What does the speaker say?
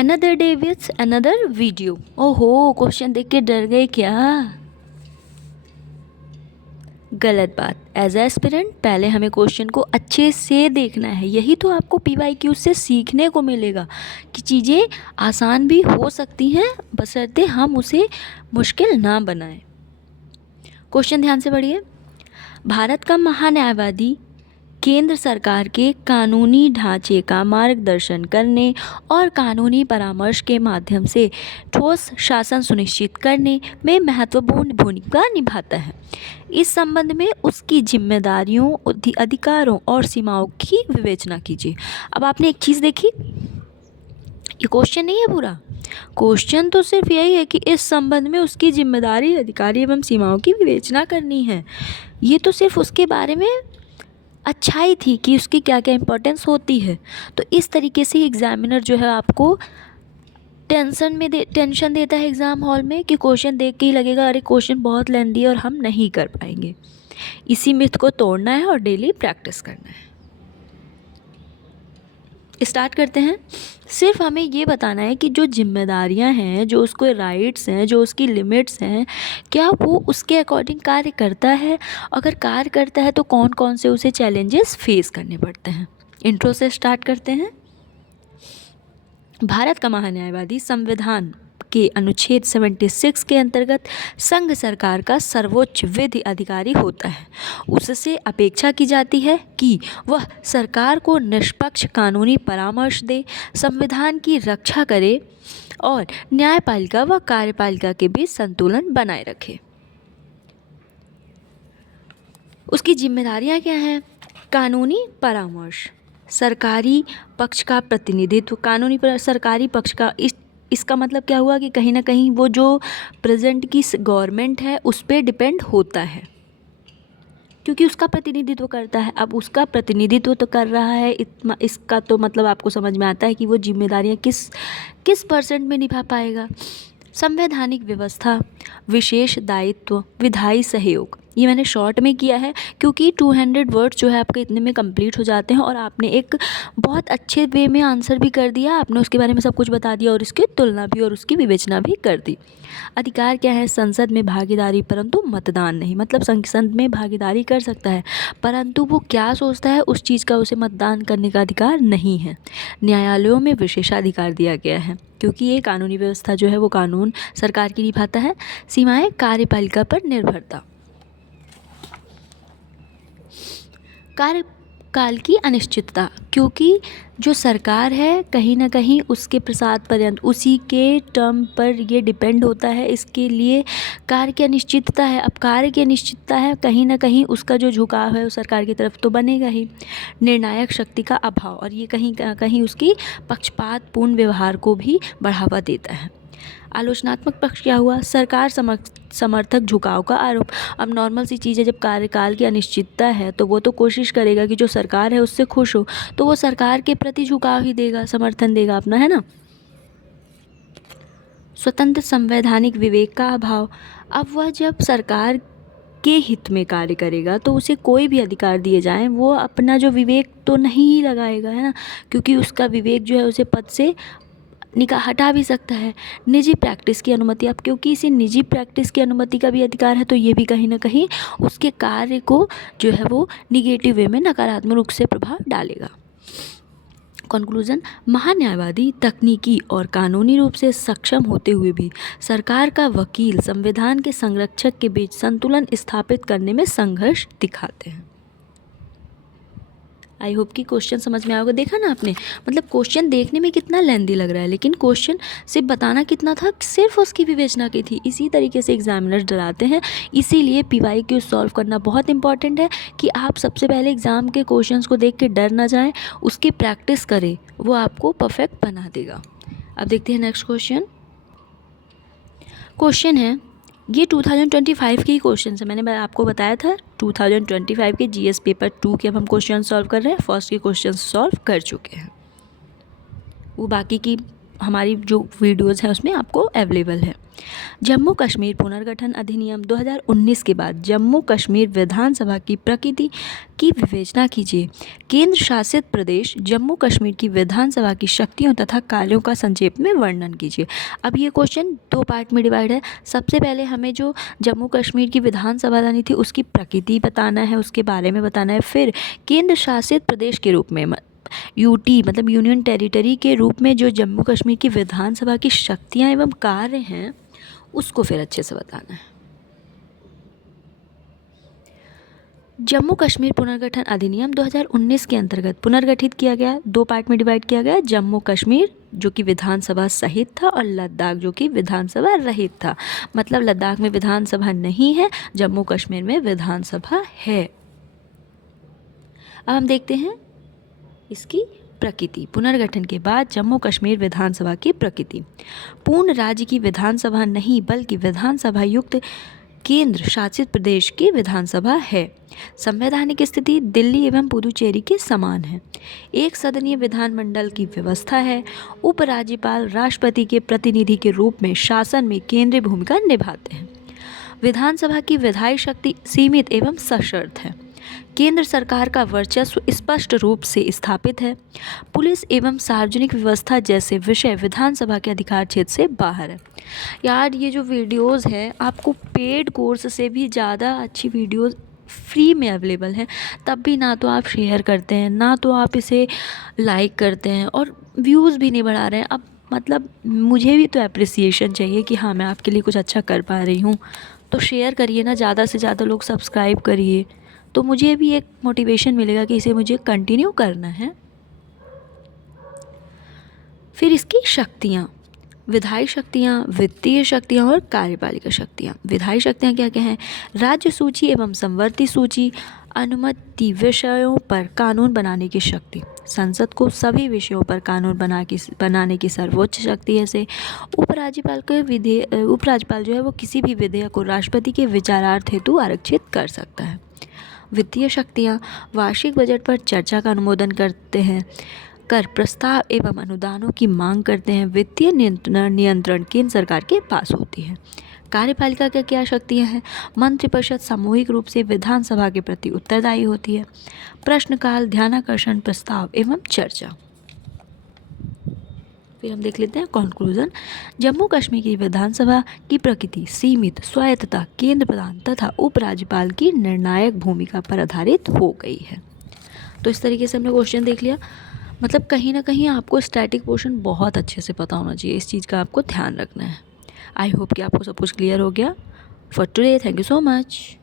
Another day with another video. ओहो, question देख के डर गए क्या? गलत बात। एज ए एस्पिरेंट पहले हमें क्वेश्चन को अच्छे से देखना है। यही तो आपको PYQ से सीखने को मिलेगा कि चीज़ें आसान भी हो सकती हैं, बशर्ते हम उसे मुश्किल ना बनाएं। क्वेश्चन ध्यान से पढ़िए। भारत का महान्यायवादी केंद्र सरकार के कानूनी ढांचे का मार्गदर्शन करने और कानूनी परामर्श के माध्यम से ठोस शासन सुनिश्चित करने में महत्वपूर्ण भूमिका निभाता है। इस संबंध में उसकी जिम्मेदारियों, अधिकारों और सीमाओं की विवेचना कीजिए। अब आपने एक चीज़ देखी, ये क्वेश्चन नहीं है पूरा, क्वेश्चन तो सिर्फ यही है कि इस संबंध में उसकी जिम्मेदारी, अधिकार एवं सीमाओं की विवेचना करनी है। ये तो सिर्फ उसके बारे में अच्छाई थी कि उसकी क्या क्या इम्पोर्टेंस होती है। तो इस तरीके से एग्जामिनर जो है आपको टेंशन देता है एग्ज़ाम हॉल में कि क्वेश्चन देख के ही लगेगा अरे क्वेश्चन बहुत लेंदी है और हम नहीं कर पाएंगे। इसी मिथ को तोड़ना है और डेली प्रैक्टिस करना है। स्टार्ट करते हैं। सिर्फ हमें ये बताना है कि जो जिम्मेदारियां हैं, जो उसके राइट्स हैं, जो उसकी लिमिट्स हैं, क्या वो उसके अकॉर्डिंग कार्य करता है। अगर कार्य करता है तो कौन कौन से उसे चैलेंजेस फेस करने पड़ते हैं। इंट्रो से स्टार्ट करते हैं। भारत का महान्यायवादी संविधान के अनुच्छेद 76 के अंतर्गत संघ सरकार का सर्वोच्च विधि अधिकारी होता है। उससे अपेक्षा की जाती है कि वह सरकार को निष्पक्ष कानूनी परामर्श दे, संविधान की रक्षा करे और न्यायपालिका व कार्यपालिका के बीच संतुलन बनाए रखे। उसकी जिम्मेदारियां क्या हैं? कानूनी परामर्श, सरकारी पक्ष का प्रतिनिधित्व। सरकारी पक्ष का इसका मतलब क्या हुआ कि कहीं ना कहीं वो जो प्रेजेंट की गवर्नमेंट है उस पर डिपेंड होता है, क्योंकि उसका प्रतिनिधित्व करता है। अब उसका प्रतिनिधित्व तो कर रहा है, इसका तो मतलब आपको समझ में आता है कि वो जिम्मेदारियां किस परसेंट में निभा पाएगा। संवैधानिक व्यवस्था, विशेष दायित्व, विधायी सहयोग। ये मैंने शॉर्ट में किया है क्योंकि 200 वर्ड्स जो है आपके इतने में कंप्लीट हो जाते हैं और आपने एक बहुत अच्छे वे में आंसर भी कर दिया, आपने उसके बारे में सब कुछ बता दिया और इसकी तुलना भी और उसकी विवेचना भी कर दी। अधिकार क्या है? संसद में भागीदारी परंतु मतदान नहीं। मतलब संसद में भागीदारी कर सकता है परंतु वो क्या सोचता है उस चीज़ का उसे मतदान करने का अधिकार नहीं है। न्यायालयों में विशेषाधिकार दिया गया है क्योंकि ये कानूनी व्यवस्था जो है वो कानून सरकार की निभाता है। सीमाएं कार्यपालिका पर निर्भरता। कार्यकाल की अनिश्चितता, क्योंकि जो सरकार है कहीं ना कहीं उसके प्रसाद पर्यंत उसी के टर्म पर ये डिपेंड होता है, इसके लिए कार्य की अनिश्चितता है। अब कार्य की अनिश्चितता है, कहीं ना कहीं उसका जो झुकाव है वो सरकार की तरफ तो बनेगा ही। निर्णायक शक्ति का अभाव, और ये कहीं कहीं उसकी पक्षपातपूर्ण व्यवहार को भी बढ़ावा देता है। आलोचनात्मक पक्ष क्या हुआ? सरकार समर्थक झुकाव का आरोप। अब नॉर्मल सी चीज़ है, जब कार्यकाल की अनिश्चितता है तो वो तो कोशिश करेगा कि जो सरकार है उससे खुश हो, तो वो सरकार के प्रति झुकाव ही देगा, समर्थन देगा अपना, है ना। स्वतंत्र संवैधानिक विवेक का अभाव। अब वह जब सरकार के हित में कार्य करेगा तो उसे कोई भी अधिकार दिए जाएं वो अपना जो विवेक तो नहीं ही लगाएगा, है ना, क्योंकि उसका विवेक जो है उसे पद से हटा भी सकता है। निजी प्रैक्टिस की अनुमति। अब क्योंकि इसे निजी प्रैक्टिस की अनुमति का भी अधिकार है तो ये भी कहीं ना कहीं उसके कार्य को जो है वो निगेटिव वे में, नकारात्मक रूप से प्रभाव डालेगा। कंक्लूजन, महान्यायवादी तकनीकी और कानूनी रूप से सक्षम होते हुए भी सरकार का वकील संविधान के संरक्षक के बीच संतुलन स्थापित करने में संघर्ष दिखाते हैं। आई होप कि क्वेश्चन समझ में आएगा। देखा ना आपने, मतलब क्वेश्चन देखने में कितना लेंदी लग रहा है लेकिन क्वेश्चन सिर्फ बताना कितना था, सिर्फ उसकी विवेचना की थी। इसी तरीके से एग्जामिनर डराते हैं, इसीलिए PYQ सॉल्व करना बहुत इंपॉर्टेंट है कि आप सबसे पहले एग्ज़ाम के क्वेश्चंस को देख के डर ना जाएं, उसकी प्रैक्टिस करें, वो आपको परफेक्ट बना देगा। अब देखते हैं नेक्स्ट क्वेश्चन। क्वेश्चन है, ये 2025 के ही क्वेश्चन है। मैंने आपको बताया था 2025 के GS पेपर 2 के अब हम क्वेश्चन सॉल्व कर रहे हैं। फर्स्ट के क्वेश्चन सॉल्व कर चुके हैं, वो बाकी की हमारी जो वीडियोज़ हैं उसमें आपको अवेलेबल है। जम्मू कश्मीर पुनर्गठन अधिनियम 2019 के बाद जम्मू कश्मीर विधानसभा की प्रकृति की विवेचना कीजिए। केंद्र शासित प्रदेश जम्मू कश्मीर की विधानसभा की शक्तियों तथा कार्यों का संक्षेप में वर्णन कीजिए। अब ये क्वेश्चन 2 पार्ट में डिवाइड है। सबसे पहले हमें जो जम्मू कश्मीर की विधानसभा बनी थी उसकी प्रकृति बताना है, उसके बारे में बताना है। फिर केंद्र शासित प्रदेश के रूप में यूटी मतलब यूनियन टेरिटरी के रूप में जो जम्मू कश्मीर की विधानसभा की शक्तियाँ एवं कार्य हैं उसको फिर अच्छे से बताना है। जम्मू कश्मीर पुनर्गठन अधिनियम 2019 के अंतर्गत पुनर्गठित किया गया, 2 पार्ट में डिवाइड किया गया। जम्मू कश्मीर जो कि विधानसभा सहित था और लद्दाख जो कि विधानसभा रहित था। मतलब लद्दाख में विधानसभा नहीं है, जम्मू कश्मीर में विधानसभा है। अब हम देखते हैं इसकी प्रकृति। पुनर्गठन के बाद जम्मू कश्मीर विधानसभा की प्रकृति। पूर्ण राज्य की विधानसभा नहीं बल्कि विधानसभा युक्त केंद्र शासित प्रदेश की विधानसभा है। संवैधानिक स्थिति दिल्ली एवं पुदुचेरी के समान है। एक सदनीय विधानमंडल की व्यवस्था है। उपराज्यपाल राष्ट्रपति के प्रतिनिधि के रूप में शासन में केंद्रीय भूमिका निभाते हैं। विधानसभा की विधायी शक्ति सीमित एवं सशर्त है। केंद्र सरकार का वर्चस्व स्पष्ट रूप से स्थापित है। पुलिस एवं सार्वजनिक व्यवस्था जैसे विषय विधानसभा के अधिकार क्षेत्र से बाहर है। यार ये जो वीडियोस है आपको पेड कोर्स से भी ज़्यादा अच्छी वीडियोस फ्री में अवेलेबल है, तब भी ना तो आप शेयर करते हैं, ना तो आप इसे लाइक करते हैं और व्यूज़ भी नहीं बढ़ा रहे हैं। अब मतलब मुझे भी तो अप्रिसिएशन चाहिए कि हाँ मैं आपके लिए कुछ अच्छा कर पा रही हूँ, तो शेयर करिए ना, ज़्यादा से ज़्यादा लोग सब्सक्राइब करिए, तो मुझे भी एक मोटिवेशन मिलेगा कि इसे मुझे कंटिन्यू करना है। फिर इसकी शक्तियाँ, विधायी शक्तियाँ, वित्तीय शक्तियाँ और कार्यपालिका शक्तियाँ। विधायी शक्तियाँ क्या क्या हैं? राज्य सूची एवं संवर्ती सूची, अनुमति विषयों पर कानून बनाने की शक्ति, संसद को सभी विषयों पर कानून बनाने की सर्वोच्च शक्ति है से। उपराज्यपाल जो है वो किसी भी विधेयक को राष्ट्रपति के विचारार्थ हेतु आरक्षित कर सकता है। वित्तीय शक्तियाँ वार्षिक बजट पर चर्चा का अनुमोदन करते हैं, कर प्रस्ताव एवं अनुदानों की मांग करते हैं। वित्तीय नियंत्रण केंद्र सरकार के पास होती है। कार्यपालिका की क्या शक्तियाँ हैं? मंत्रिपरिषद सामूहिक रूप से विधानसभा के प्रति उत्तरदायी होती है। प्रश्नकाल, ध्यानाकर्षण, प्रस्ताव एवं चर्चा। फिर हम देख लेते हैं कंक्लूजन। जम्मू कश्मीर की विधानसभा की प्रकृति सीमित, स्वायत्तता, केंद्र प्रधान तथा उपराज्यपाल की निर्णायक भूमिका पर आधारित हो गई है। तो इस तरीके से हमने क्वेश्चन देख लिया। मतलब कहीं ना कहीं आपको स्टैटिक पोर्शन बहुत अच्छे से पता होना चाहिए, इस चीज़ का आपको ध्यान रखना है। आई होप कि आपको सब कुछ क्लियर हो गया। For today thank you so much.